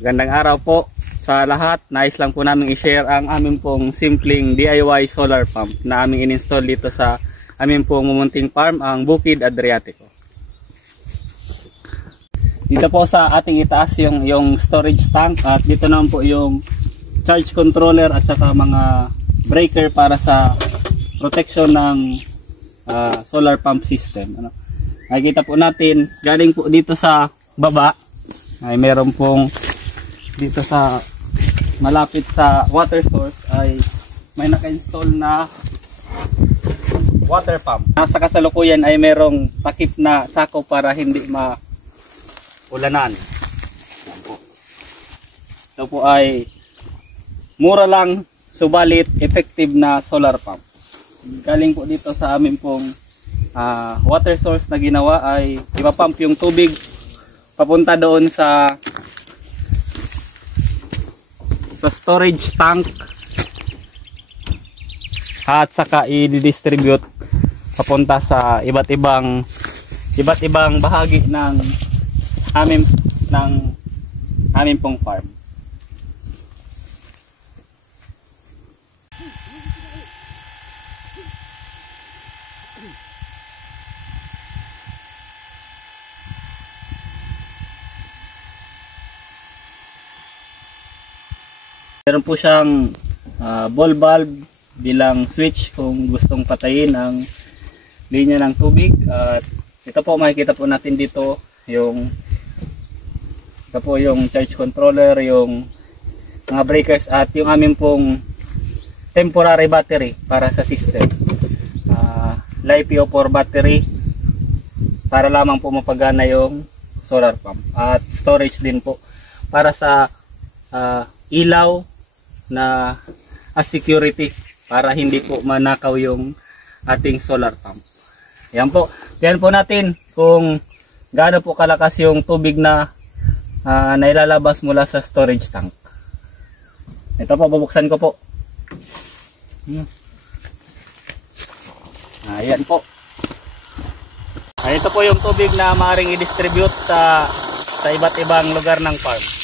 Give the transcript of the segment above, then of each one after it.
Gandang araw po sa lahat. Nais lang po namin i-share ang aming pong simpleng DIY solar pump na aming in-install dito sa aming pong mumunting farm, ang Bukid Adriatico. Dito po sa ating itaas yung storage tank, at dito naman po yung charge controller at saka mga breaker para sa protection ng solar pump system. Nakikita po natin, galing po dito sa baba ay meron pong dito sa malapit sa water source ay may naka-install na water pump. Nasa kasalukuyan ay merong takip na sako para hindi maulanan. Ito po ay mura lang, subalit effective na solar pump. Galing po dito sa amin pong water source na ginawa ay ipapump yung tubig papunta doon sa storage tank at saka i-distribute papunta sa iba't ibang bahagi ng amin pong farm. Meron po siyang ball valve bilang switch kung gustong patayin ang linya ng tubig. At ito po, makikita po natin dito yung charge controller, yung mga breakers at yung aming pong temporary battery para sa system. LiPo4 battery para lamang po mapagana yung solar pump, at storage din po para sa ilaw na as security para hindi po manakaw yung ating solar pump. Yan po. Yan po natin kung gaano po kalakas yung tubig na nailalabas mula sa storage tank. Ito po, bubuksan ko po. Ayan po. Ito po yung tubig na maaaring i-distribute sa iba't ibang lugar ng farm.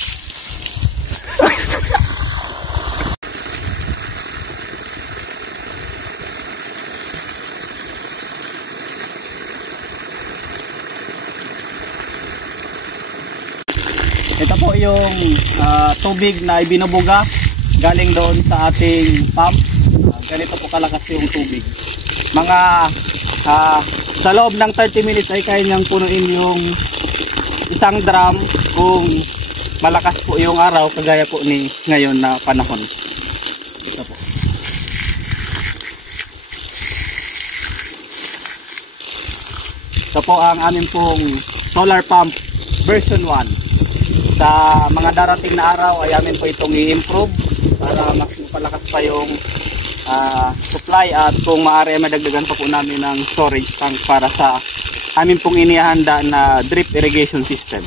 Ito po yung tubig na ibinubuga galing doon sa ating pump. Ganito po kalakas yung tubig. Mga sa loob ng 30 minutes ay kaya niyang punuin yung isang drum kung malakas po yung araw, kagaya po ni ngayon na panahon. Ito po. Ito po ang aming pong solar pump version 1. Sa mga darating na araw ay amin po itong i-improve para mas mapalakas pa yung supply, at kung maaari ay madagdagan pa po namin ng storage tank para sa amin pong inihanda na drip irrigation system.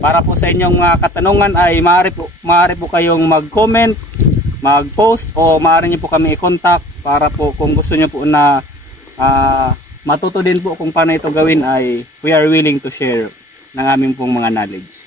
Para po sa inyong katanungan ay maaari po kayong mag-comment, mag-post, o maaari niyo po kami i-contact para po kung gusto niyo po na matuto din po kung paano ito gawin, ay we are willing to share ng aming pong mga knowledge.